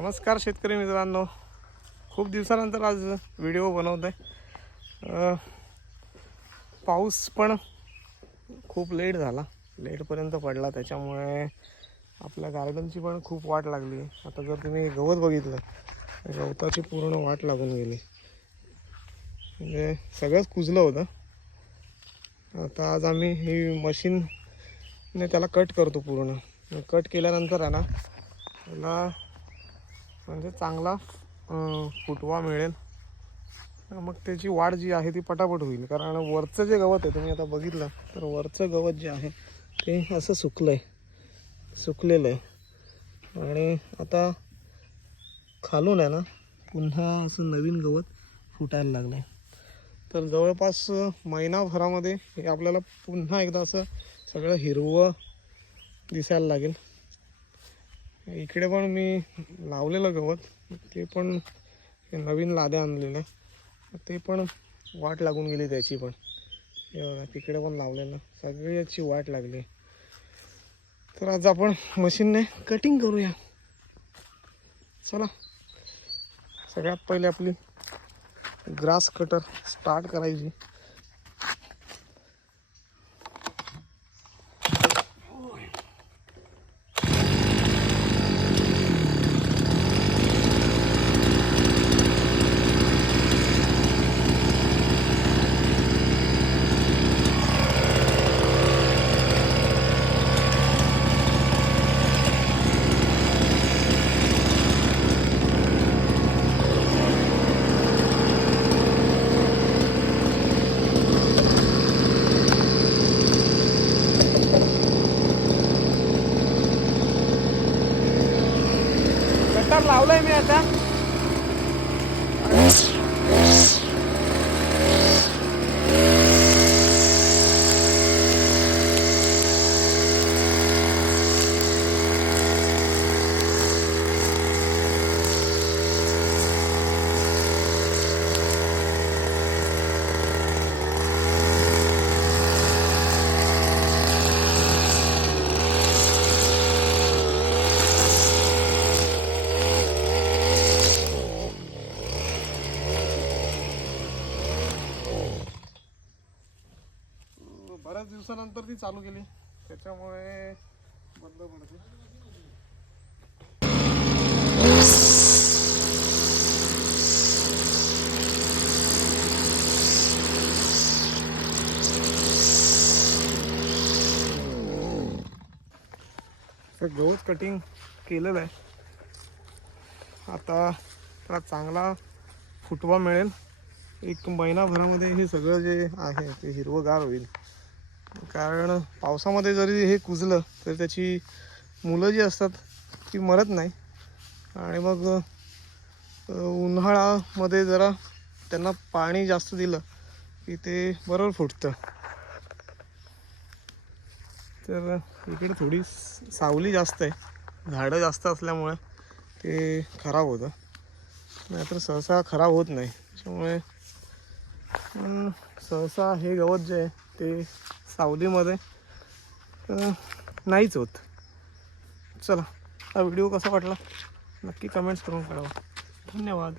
नमस्कार शेतकरी मित्रांनो, खूप दिवसानंतर आज व्हिडिओ बनवत आहे. पाऊस पण खूप लेट झाला, लेटपर्यंत पडला, त्याच्यामुळे आपल्या गार्डनची पण खूप वाट लागली. आता जर तुम्ही गवत बघितलं, गवताची पूर्ण वाट लागून गेली, म्हणजे सगळंच कुजलं होतं. आता आज आम्ही ही मशीनने त्याला कट करतो. पूर्ण कट केल्यानंतर आहे ना, त्याला म्हणजे चांगला फुटवा मिळेल. मग त्याची वाढ जी आहे ती पटापट होईल. कारण वरचं जे गवत आहे, तुम्ही आता बघितलं तर वरचं गवत जे आहे ते असं सुकलेलं आहे. आणि आता खालून आहे ना पुन्हा असं नवीन गवत फुटायला लागलं आहे. तर जवळपास महिनाभरामध्ये हे आपल्याला पुन्हा एकदा असं सगळं हिरवं दिसायला लागेल. इकडे पण मी लावलेलं गवत, ते पण नवीन लाद्या आणलेल्या, ते पण वाट लागून गेली त्याची पण. तिकडे पण लावलेलं, सगळी याची वाट लागली. तर आज आपण मशीनने कटिंग करूया. चला, सगळ्यात पहिले आपली ग्रास कटर स्टार्ट करायची. कटर लावलंय मी आता. बऱ्याच दिवसानंतर ती चालू केली, त्याच्यामुळे बंद पडते. गवत कटिंग केलेलं आहे. आता त्याला चांगला फुटवा मिळेल. एक महिनाभरामध्ये हे सगळं जे आहे ते हिरवंगार होईल. कारण पावसामध्ये जरी हे कुजलं तर त्याची मुलं जी असतात ती मरत नाही. आणि मग उन्हाळ्यामध्ये जरा त्यांना पाणी जास्त दिलं की ते बरोबर फुटतं. तर इकडे थोडी सावली जास्त आहे, झाडं जास्त असल्यामुळे ते खराब होतं, नाहीतर सहसा खराब होत नाही. त्याच्यामुळे सहसा हे गवत जे आहे ते सावलीमध्ये नाहीच होत. चला, हा व्हिडिओ कसा वाटला नक्की कमेंट्स करून कळवा. धन्यवाद.